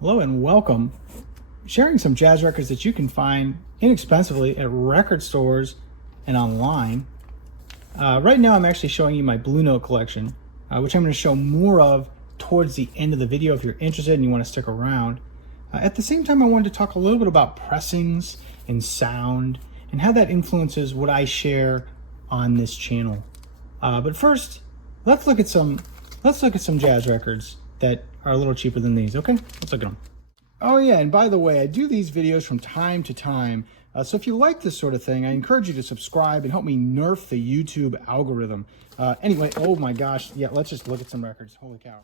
Hello and welcome. Sharing some jazz records that you can find inexpensively at record stores and online. Right now I'm actually showing you my Blue Note collection, which I'm going to show more of towards the end of the video if you're interested and you want to stick around. At the same time, I wanted to talk a little bit about pressings and sound and how that influences what I share on this channel. But first, let's look at some jazz records that are a little cheaper than these. Okay, let's look at them. Oh yeah, and by the way, I do these videos from time to time. So if you like this sort of thing, I encourage you to subscribe and help me nerf the YouTube algorithm. Anyway, oh my gosh, yeah, let's just look at some records. Holy cow.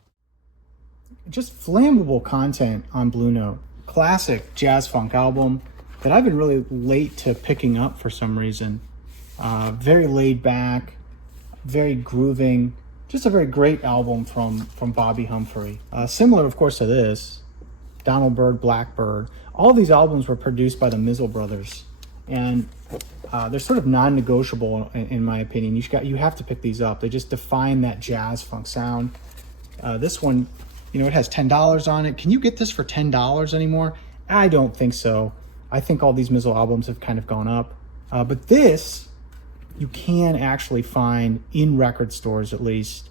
Just flammable content on Blue Note. Classic jazz funk album that I've been really late to picking up for some reason. Very laid back, very grooving. Just a very great album from Bobbi Humphrey. Similar, of course, to this, Donald Byrd, Blackbird. All these albums were produced by the Mizzle brothers, and they're sort of non-negotiable in my opinion. You have to pick these up. They just define that jazz funk sound. This one, it has $10 on it. Can you get this for $10 anymore? I don't think so. I think all these Mizzle albums have kind of gone up, but this you can actually find in record stores at least.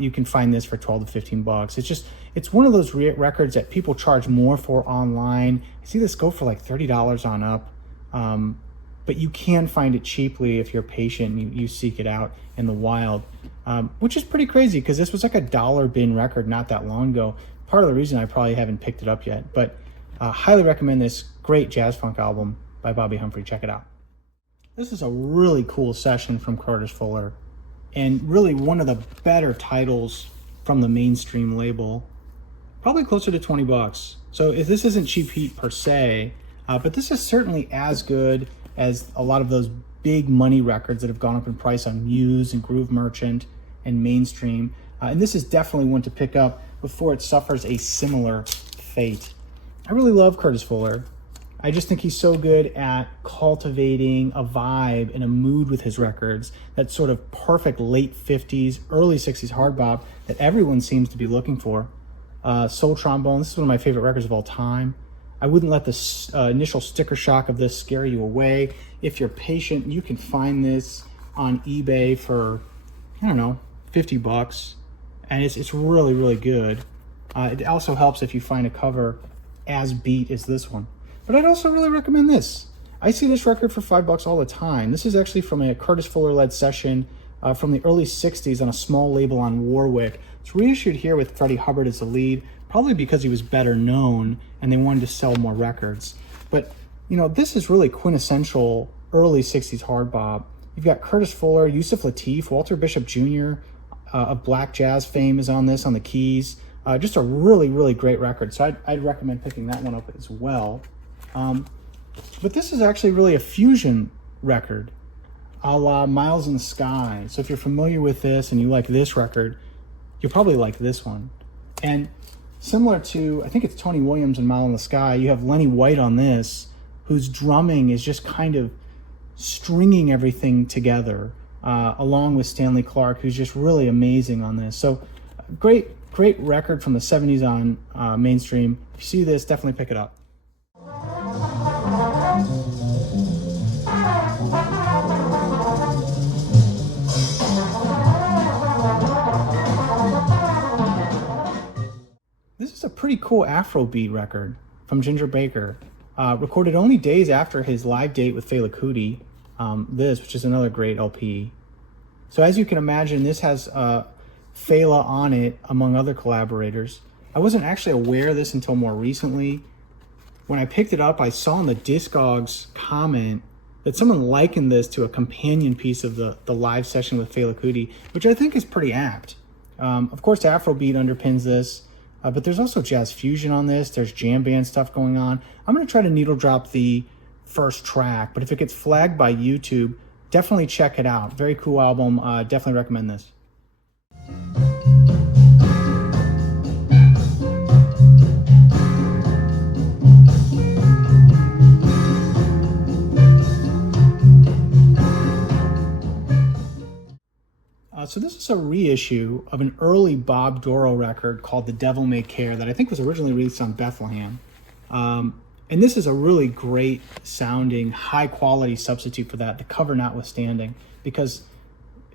You can find this for 12 to 15 bucks. It's one of those records that people charge more for online. I see this go for like $30 on up. But you can find it cheaply if you're patient and you seek it out in the wild, which is pretty crazy because this was like a $1 bin record not that long ago. Part of the reason I probably haven't picked it up yet, but highly recommend this great jazz funk album by Bobbi Humphrey. Check it out. This is a really cool session from Curtis Fuller, and really one of the better titles from the mainstream label. Probably closer to 20 bucks. So if this isn't cheap heat per se, but this is certainly as good as a lot of those big money records that have gone up in price on Muse and Groove Merchant and mainstream. And this is definitely one to pick up before it suffers a similar fate. I really love Curtis Fuller. I just think he's so good at cultivating a vibe and a mood with his records, that sort of perfect late 50s, early 60s hard bop that everyone seems to be looking for. Soul Trombone, this is one of my favorite records of all time. I wouldn't let the initial sticker shock of this scare you away. If you're patient, you can find this on eBay for, I don't know, 50 bucks. And it's really, really good. It also helps if you find a cover as beat as this one. But I'd also really recommend this. I see this record for $5 all the time. This is actually from a Curtis Fuller-led session from the early 60s on a small label on Warwick. It's reissued here with Freddie Hubbard as the lead, probably because he was better known and they wanted to sell more records. But, this is really quintessential early 60s hard bop. You've got Curtis Fuller, Yusuf Lateef, Walter Bishop Jr. Of black jazz fame is on this, on the keys. Just a really, really great record. So I'd recommend picking that one up as well. But this is actually really a fusion record, a la Miles in the Sky. So if you're familiar with this and you like this record, you'll probably like this one. And similar to, I think it's Tony Williams and Mile in the Sky, you have Lenny White on this, whose drumming is just kind of stringing everything together, along with Stanley Clarke, who's just really amazing on this. So great record from the 70s on mainstream. If you see this, definitely pick it up. This is a pretty cool Afrobeat record from Ginger Baker, recorded only days after his live date with Fela Kuti, which is another great LP. So as you can imagine, this has Fela on it, among other collaborators. I wasn't actually aware of this until more recently. When I picked it up, I saw in the Discogs comment that someone likened this to a companion piece of the live session with Fela Kuti, which I think is pretty apt. Of course, Afrobeat underpins this, but there's also jazz fusion on this. There's jam band stuff going on. I'm going to try to needle drop the first track, but if it gets flagged by YouTube, definitely check it out. Very cool album. Definitely recommend this. So this is is a reissue of an early Bob Dorough record called The Devil May Care that I think was originally released on Bethlehem. And this is a really great sounding, high quality substitute for that, the cover notwithstanding, because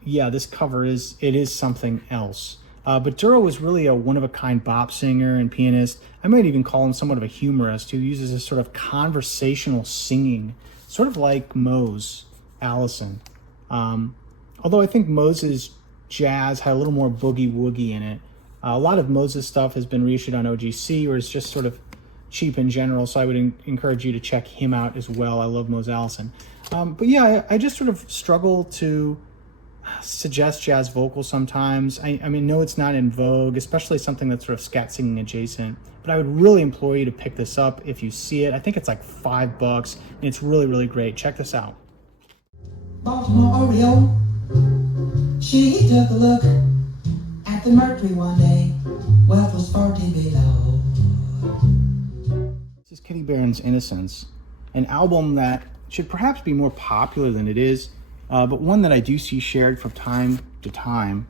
yeah, this cover is something else. But Dorough was really a one-of-a-kind bop singer and pianist. I might even call him somewhat of a humorist who uses a sort of conversational singing, sort of like Moe's Allison. Although I think Moe's jazz had a little more boogie-woogie in it. A lot of Moe's stuff has been reissued on OGC, or it's just sort of cheap in general, so I would encourage you to check him out as well. I love Moe's Allison. But yeah, I just sort of struggle to suggest jazz vocals sometimes. I mean, no, it's not in vogue, especially something that's sort of scat singing adjacent, but I would really implore you to pick this up if you see it. I think it's like $5 and it's really, really great. Check this out. Baltimore Oriole, she took a look at the Mercury one day. Wealth was 40 below. This is Kenny Barron's Innocence, an album that should perhaps be more popular than it is, but one that I do see shared from time to time.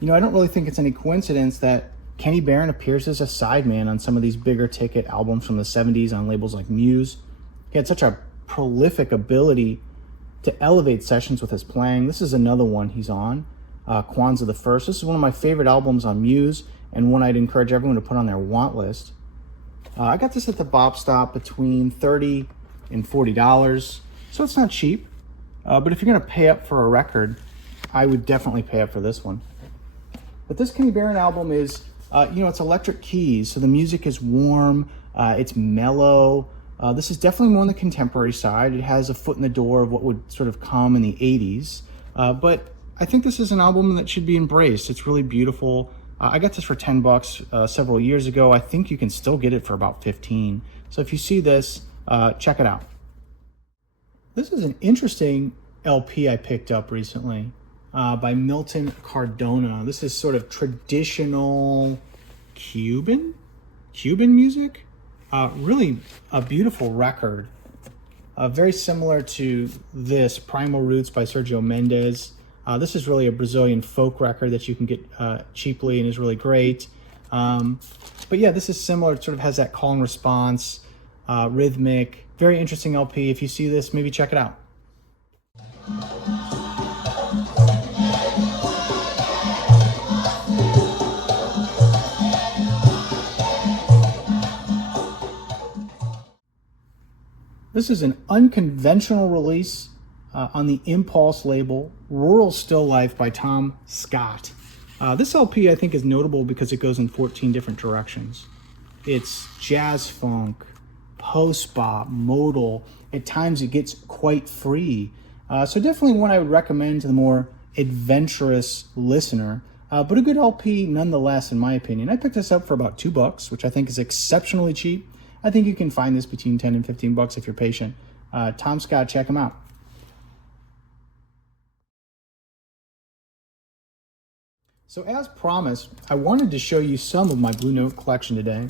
You know, I don't really think it's any coincidence that Kenny Barron appears as a sideman on some of these bigger ticket albums from the 70s on labels like Muse. He had such a prolific ability to elevate sessions with his playing. This is another one he's on, Kwanzaa the First. This is one of my favorite albums on Muse, and one I'd encourage everyone to put on their want list. I got this at the Bop Stop between $30 and $40, so it's not cheap. But if you're going to pay up for a record, I would definitely pay up for this one. But this Kenny Barron album is, it's electric keys, so the music is warm, it's mellow. This is definitely more on the contemporary side. It has a foot in the door of what would sort of come in the 80s. But I think this is an album that should be embraced. It's really beautiful. I got this for $10 several years ago. I think you can still get it for about $15. So if you see this, check it out. This is an interesting LP I picked up recently by Milton Cardona. This is sort of traditional Cuban music. Really a beautiful record. Very similar to this, Primal Roots by Sergio Mendes. This is really a Brazilian folk record that you can get cheaply and is really great. But yeah, this is similar. It sort of has that call and response, rhythmic, very interesting LP. If you see this, maybe check it out. This is an unconventional release on the Impulse label, Rural Still Life by Tom Scott. This LP I think is notable because it goes in 14 different directions. It's jazz funk, post-bop, modal. At times it gets quite free. So definitely one I would recommend to the more adventurous listener, but a good LP nonetheless, in my opinion. I picked this up for about $2, which I think is exceptionally cheap. I think you can find this between $10 and $15 if you're patient. Tom Scott, check him out. So as promised, I wanted to show you some of my Blue Note collection today.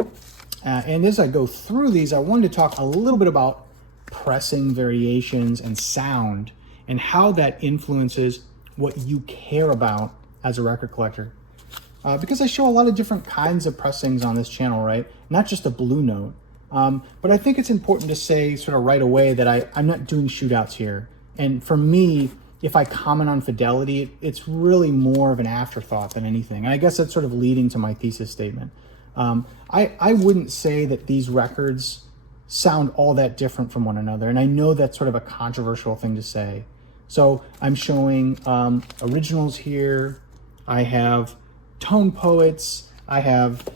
And as I go through these, I wanted to talk a little bit about pressing variations and sound and how that influences what you care about as a record collector. Because I show a lot of different kinds of pressings on this channel, right? Not just a Blue Note. But I think it's important to say sort of right away that I'm not doing shootouts here. And for me, if I comment on fidelity, it's really more of an afterthought than anything. And I guess that's sort of leading to my thesis statement. I wouldn't say that these records sound all that different from one another. And I know that's sort of a controversial thing to say. So I'm showing originals here. I have tone poets. I have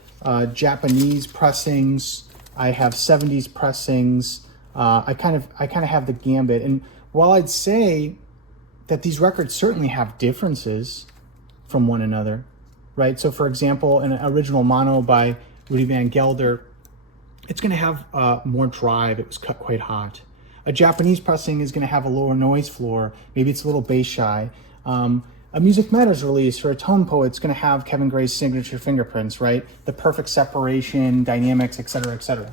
Japanese pressings. I have 70s pressings. I kind of have the gambit. And while I'd say that these records certainly have differences from one another, right? So for example, an original mono by Rudy Van Gelder, it's gonna have more drive. It was cut quite hot. A Japanese pressing is gonna have a lower noise floor. Maybe it's a little bass shy. A Music Matters release or a Tone Poet's gonna have Kevin Gray's signature fingerprints, right? The perfect separation, dynamics, etc., etc.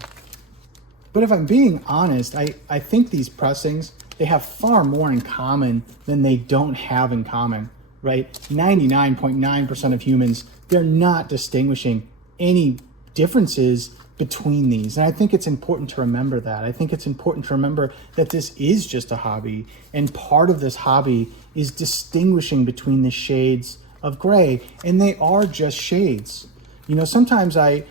But if I'm being honest, I think these pressings, they have far more in common than they don't have in common, right? 99.9% of humans, they're not distinguishing any differences between these. And I think it's important to remember that. I think it's important to remember that this is just a hobby, and part of this hobby is distinguishing between the shades of gray, and they are just shades. You know, sometimes I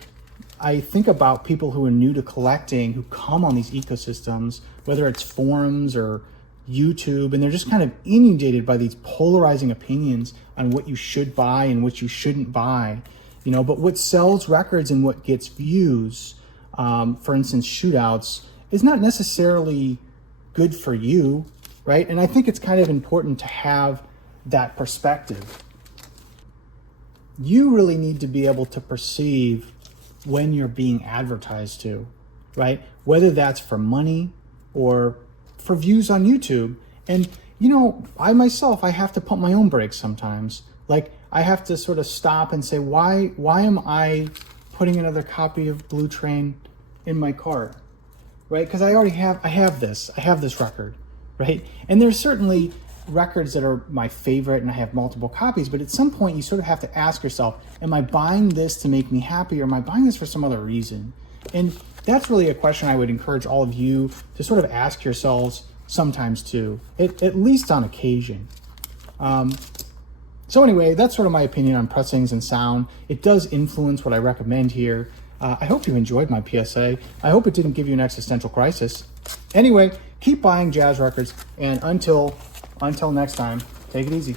think about people who are new to collecting, who come on these ecosystems, whether it's forums or YouTube, and they're just kind of inundated by these polarizing opinions on what you should buy and what you shouldn't buy. You know, but what sells records and what gets views, for instance, shootouts, is not necessarily good for you, right? And I think it's kind of important to have that perspective. You really need to be able to perceive when you're being advertised to, right? Whether that's for money or for views on YouTube. And, you know, I myself, I have to pump my own brakes sometimes. Like, I have to sort of stop and say, why am I putting another copy of Blue Train in my cart, right? Because I have this record, right? And there's certainly records that are my favorite and I have multiple copies, but at some point you sort of have to ask yourself, am I buying this to make me happy, or am I buying this for some other reason? And that's really a question I would encourage all of you to sort of ask yourselves sometimes too, at least on occasion. So anyway, that's sort of my opinion on pressings and sound. It does influence what I recommend here. I hope you enjoyed my PSA. I hope it didn't give you an existential crisis. Anyway, keep buying jazz records, and until next time, take it easy.